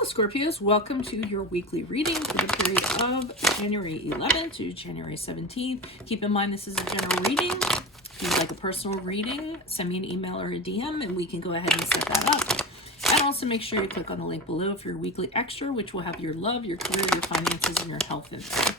Hello Scorpios, welcome to your weekly reading for the period of January 11th to January 17th. Keep in mind this is a general reading. If you'd like a personal reading, send me an email or a DM and we can go ahead and set that up. And also make sure you click on the link below for your weekly extra, which will have your love, your career, your finances, and your health info.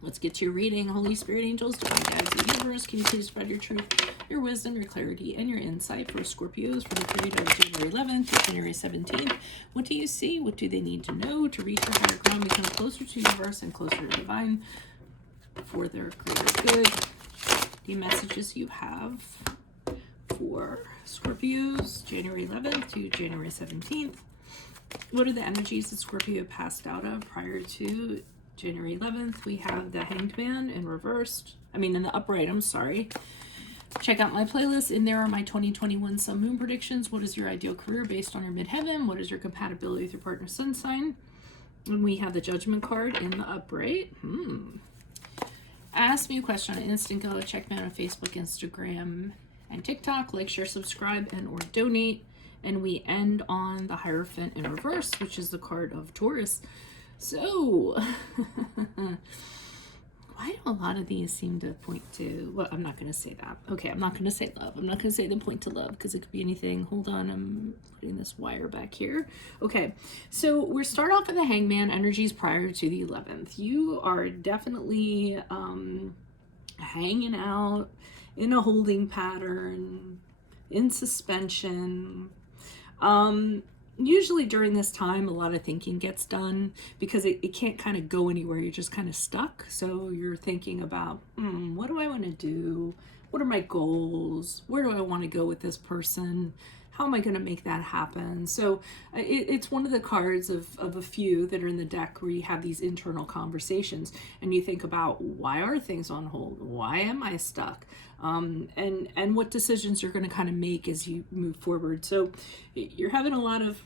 Let's get to your reading. Holy Spirit, angels, divine guides of the universe, can you please spread your truth, your wisdom, your clarity, and your insight for Scorpios for the period of January 11th to January 17th. What do you see? What do they need to know to reach their higher ground, become closer to the universe and closer to divine for their greater good? The messages you have for Scorpios, January 11th to January 17th. What are the energies that Scorpio passed out of prior to January 11th? We have the Hanged Man in the upright, I'm sorry. Check out my playlist. In there are my 2021 Sun Moon predictions. What is your ideal career based on your midheaven? What is your compatibility with your partner's sun sign? And we have the Judgment card in the upright. Ask me a question on Instant Go. Check me out on Facebook, Instagram, and TikTok. Like, share, subscribe, and or donate. And we end on the Hierophant in reverse, which is the card of Taurus. So, why do a lot of these seem to point to, well, I'm not going to say that. Okay, I'm not going to say love. I'm not going to say the point to love because it could be anything. Hold on, I'm putting this wire back here. Okay, so we start off with the Hangman energies prior to the 11th. You are definitely hanging out in a holding pattern, in suspension. Usually during this time, a lot of thinking gets done because it can't kind of go anywhere. You're just kind of stuck. So you're thinking about, what do I want to do? What are my goals? Where do I want to go with this person? How am I going to make that happen? So it's one of the cards of a few that are in the deck where you have these internal conversations and you think about, why are things on hold? Why am I stuck? And what decisions you're going to kind of make as you move forward. So you're having a lot of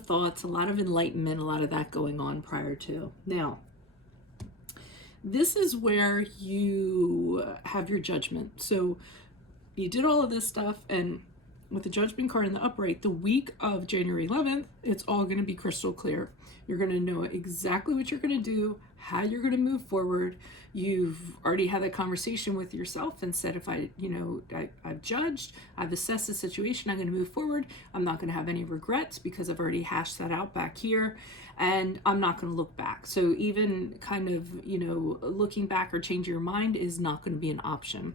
thoughts, a lot of enlightenment, a lot of that going on prior to. Now, this is where you have your judgment. So you did all of this stuff, and with the Judgment card in the upright, the week of January 11th, it's all going to be crystal clear. You're going to know exactly what you're going to do, how you're going to move forward. You've already had that conversation with yourself and said, if I've judged, I've assessed the situation, I'm going to move forward. I'm not going to have any regrets because I've already hashed that out back here, and I'm not going to look back. So even kind of, looking back or changing your mind is not going to be an option.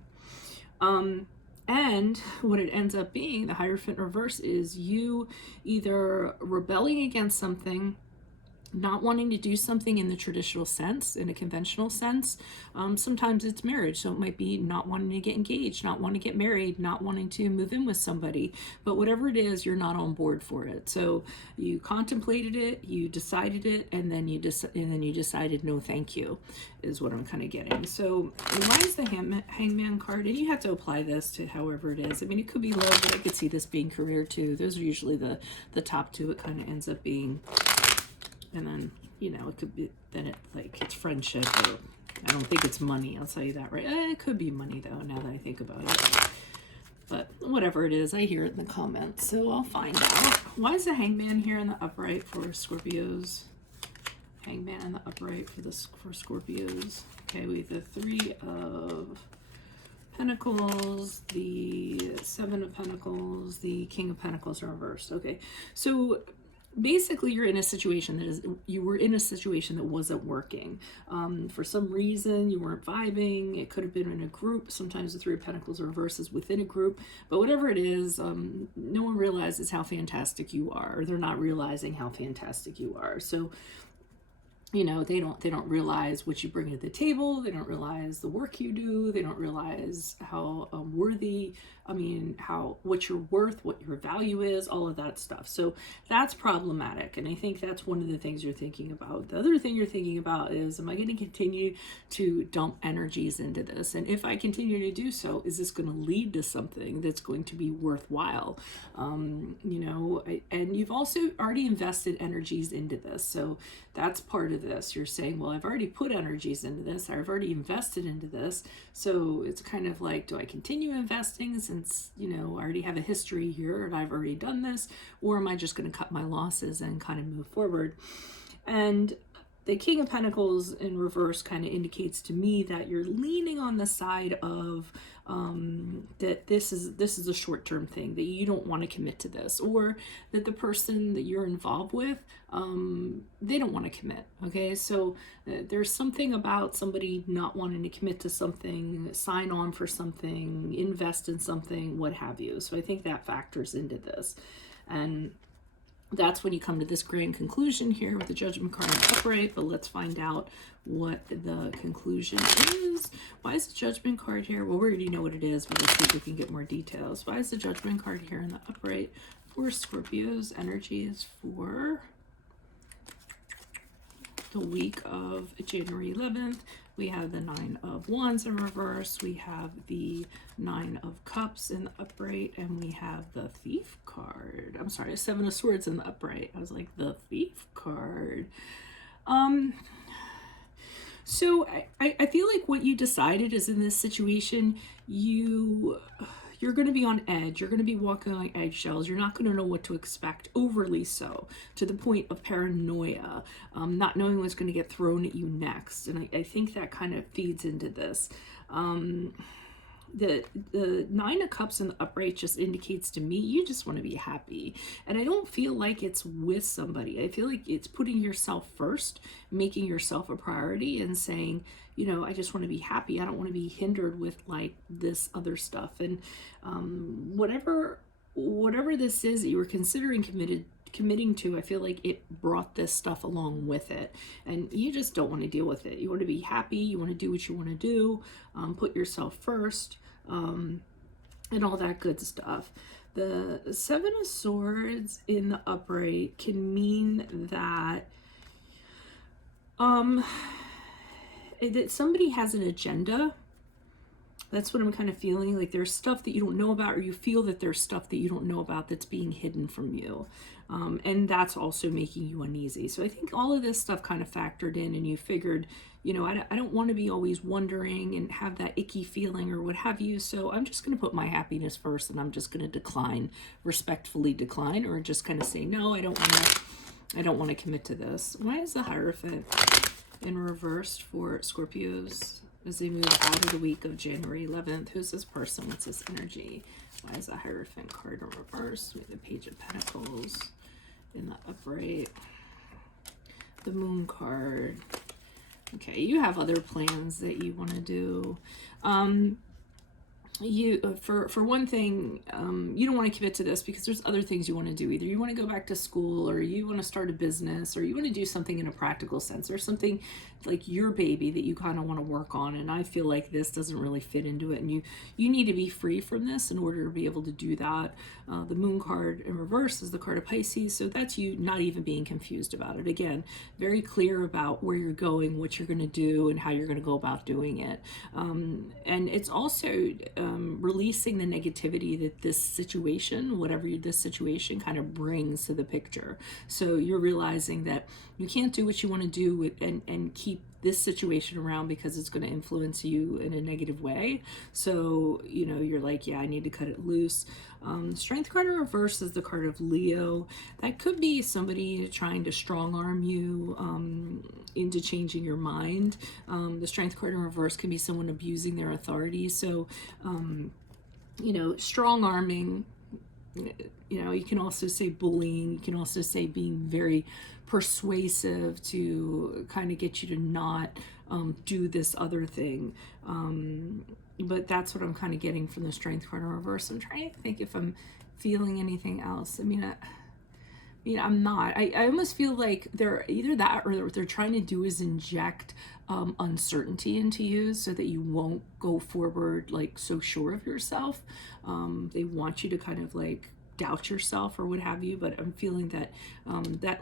And what it ends up being, the Hierophant reverse, is you either rebelling against something, not wanting to do something in the traditional sense, in a conventional sense. Sometimes it's marriage, so it might be not wanting to get engaged, not wanting to get married, not wanting to move in with somebody. But whatever it is, you're not on board for it. So you contemplated it, you decided it, and then you decided no, thank you, is what I'm kind of getting. So why is the Hangman card? And you have to apply this to however it is. I mean, it could be love, but I could see this being career too. Those are usually the top two. It kind of ends up being. And then, it could be, then it's friendship, or I don't think it's money, I'll tell you that, right? It could be money, though, now that I think about it. But whatever it is, I hear it in the comments, so I'll find out. Why is the Hangman here in the upright for Scorpios? Hangman in the upright for Scorpios. Okay, we have the Three of Pentacles, the Seven of Pentacles, the King of Pentacles in reverse. Okay, so basically you were in a situation that wasn't working. For some reason you weren't vibing. It could have been in a group. Sometimes the Three of Pentacles reverses within a group, but whatever it is, no one realizes how fantastic you are, or they're not realizing how fantastic you are. So they don't realize what you bring to the table. They don't realize the work you do. They don't realize how what you're worth, what your value is, all of that stuff. So that's problematic. And I think that's one of the things you're thinking about. The other thing you're thinking about is, am I going to continue to dump energies into this? And if I continue to do so, is this going to lead to something that's going to be worthwhile? And you've also already invested energies into this. So that's part of this. You're saying, well, I've already put energies into this. I've already invested into this. So it's kind of like, do I continue investing since, I already have a history here and I've already done this? Or am I just going to cut my losses and kind of move forward? And the King of Pentacles in reverse kind of indicates to me that you're leaning on the side of that this is a short-term thing, that you don't want to commit to this, or that the person that you're involved with, they don't want to commit. Okay, so there's something about somebody not wanting to commit to something, sign on for something, invest in something, what have you. So I think that factors into this. And that's when you come to this grand conclusion here with the Judgment card upright. But let's find out what the conclusion is. Why is the Judgment card here? Well, we already know what it is, but let's see if we can get more details. Why is the Judgment card here in the upright for Scorpio's energies for the week of January 11th? We have the 9 of Wands in reverse. We have the 9 of Cups in the upright. And we have the Thief card. I'm sorry, 7 of Swords in the upright. I was like, the Thief card. So I feel like what you decided is in this situation, you're going to be on edge. You're going to be walking on eggshells. You're not going to know what to expect, overly so, to the point of paranoia, not knowing what's going to get thrown at you next. And I think that kind of feeds into this. The 9 of Cups in the upright just indicates to me you just want to be happy. And I don't feel like it's with somebody. I feel like it's putting yourself first, making yourself a priority, and saying, I just want to be happy. I don't want to be hindered with like this other stuff. And whatever this is that you were considering committing to, I feel like it brought this stuff along with it, and you just don't want to deal with it. You want to be happy. You want to do what you want to do, put yourself first, and all that good stuff. The 7 of Swords in the upright can mean that that somebody has an agenda. That's what I'm kind of feeling. Like there's stuff that you don't know about, or you feel that there's stuff that you don't know about that's being hidden from you. And that's also making you uneasy. So I think all of this stuff kind of factored in, and you figured, I don't want to be always wondering and have that icky feeling or what have you. So I'm just going to put my happiness first, and I'm just going to respectfully decline, or just kind of say, no, I don't want to commit to this. Why is the Hierophant in reverse for Scorpios as they move out of the week of January 11th? Who's this person? What's this energy? Why is the Hierophant card in reverse? We have the Page of Pentacles in the upright. The Moon card. Okay, you have other plans that you want to do. For one thing, you don't want to commit to this because there's other things you want to do. Either you want to go back to school, or you want to start a business, or you want to do something in a practical sense, or something like your baby that you kind of want to work on. And I feel like this doesn't really fit into it, and you need to be free from this in order to be able to do that. The Moon card in reverse is the card of Pisces, so that's you not even being confused about it. Again, very clear about where you're going, what you're going to do, and how you're going to go about doing it. And it's also releasing the negativity that this situation, whatever this situation kind of brings to the picture. So you're realizing that you can't do what you want to do and keep this situation around because it's going to influence you in a negative way. So, you're like, yeah, I need to cut it loose. Strength card in reverse is the card of Leo. That could be somebody trying to strong arm you into changing your mind. The Strength card in reverse can be someone abusing their authority. So, strong arming, you can also say bullying. You can also say being very persuasive to kind of get you to not do this other thing. But that's what I'm kind of getting from the Strength card in reverse. I'm trying to think if I'm feeling anything else. I'm not. I almost feel like they're either that, or what they're trying to do is inject uncertainty into you so that you won't go forward like so sure of yourself. They want you to kind of like doubt yourself or what have you, but I'm feeling that that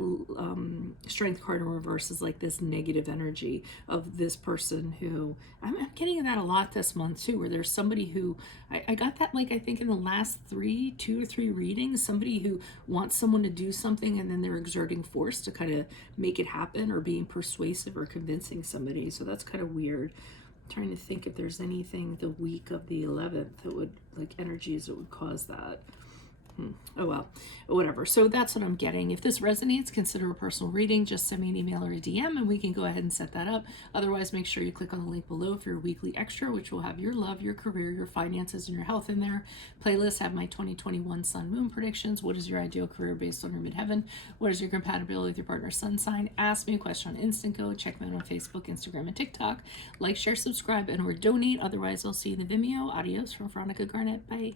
strength card in reverse is like this negative energy of this person who, I'm getting that a lot this month too, where there's somebody who, I got that like I think in the last 2 or 3 readings, somebody who wants someone to do something and then they're exerting force to kind of make it happen, or being persuasive or convincing somebody. So that's kind of weird. I'm trying to think if there's anything the week of the 11th that would, like energies that would cause that. Oh well, whatever. So that's what I'm getting. If this resonates, consider a personal reading. Just send me an email or a DM and we can go ahead and set that up. Otherwise, make sure you click on the link below for your weekly extra, which will have your love, your career, your finances, and your health in there. Playlists have my 2021 sun moon predictions. What is your ideal career based on your midheaven? What is your compatibility with your partner's sun sign? Ask me a question on Instant Go. Check me out on Facebook, Instagram, and TikTok. Like, share, subscribe, and or donate. Otherwise, I'll see you in the Vimeo. Adios from Veronica Garnett. Bye.